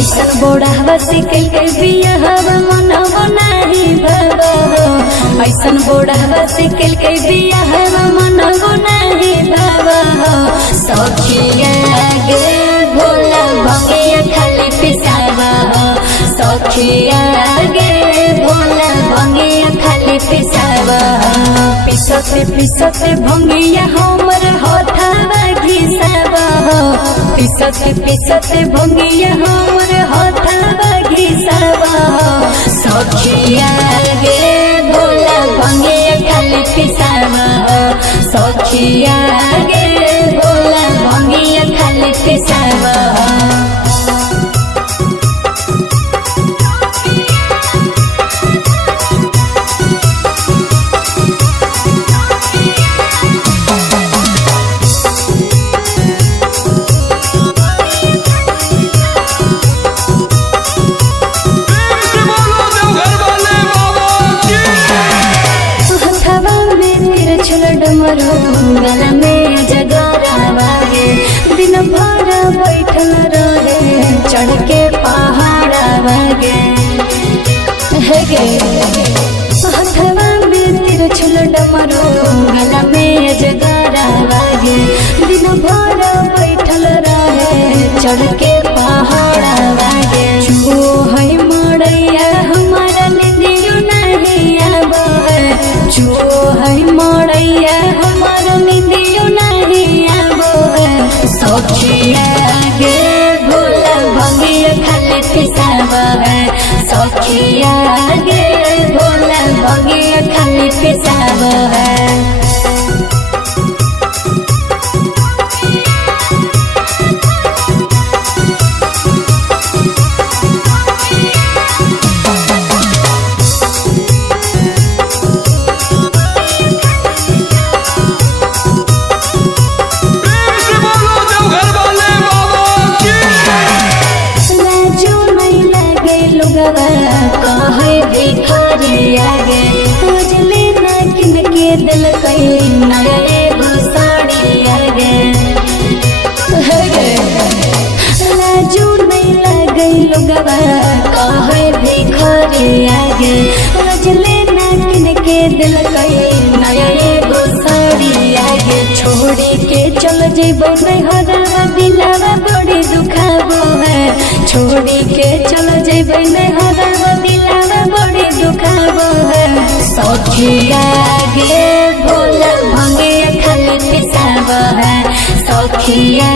ऐसन बोढ़ावा सिकल के बियाहवा मनवा नाही बाबा हो। ऐसन बोढ़ावा सिकल के बियाहवा मनवा नाही बाबा हो। सखिया गे भोला भंगिया खाली पिसावा हो। सखिया गे भोला भंगिया खाली पिसावा हो। पिसते पिसते भंगिया हमर होठावा घिसावा हो। पिसते पिसते भंगिया हमर होठावा घिसावा हो। सखिया गे भोला भंगिया खाली पिसावा हो। सखिया गे भोला भंगिया खाली पिसावा हो। डमरू गला में जगरा बागे दिन भर बैठल रहे चढ़ के पहाड़ा बागे हथवा में तिरछुल डमरू गला में जगरा बागे दिन भर बैठल रहे चढ़ के पहाड़ा बागे जो है मड़ैया हमारा निंदियो नहीं आबो है। जो है मड़ैया हमारा निंदियो नहीं आबो है। सखिया गे भोला भंगिया खाली पिसावा है। सखिया गे भोला भंगिया खाली पिसावा है। कहे भिखारी आगे उजले ना किन के दिल कई नया एगो साड़ी आगे राजू नहीं लगे लोगवा कहे भिखारी आगे उजले ना किन के दिल कई नया एगो साड़ी आगे छोड़ी के चल जेबो नहीं हरवा दिलावा बड़ी दुखाबो है। छोड़ी के चल जेबो नहीं हरवा दिलावा बड़ी दुखाबो है। सखिया गे भोला भंगिया खाली पिसावा है। सखिया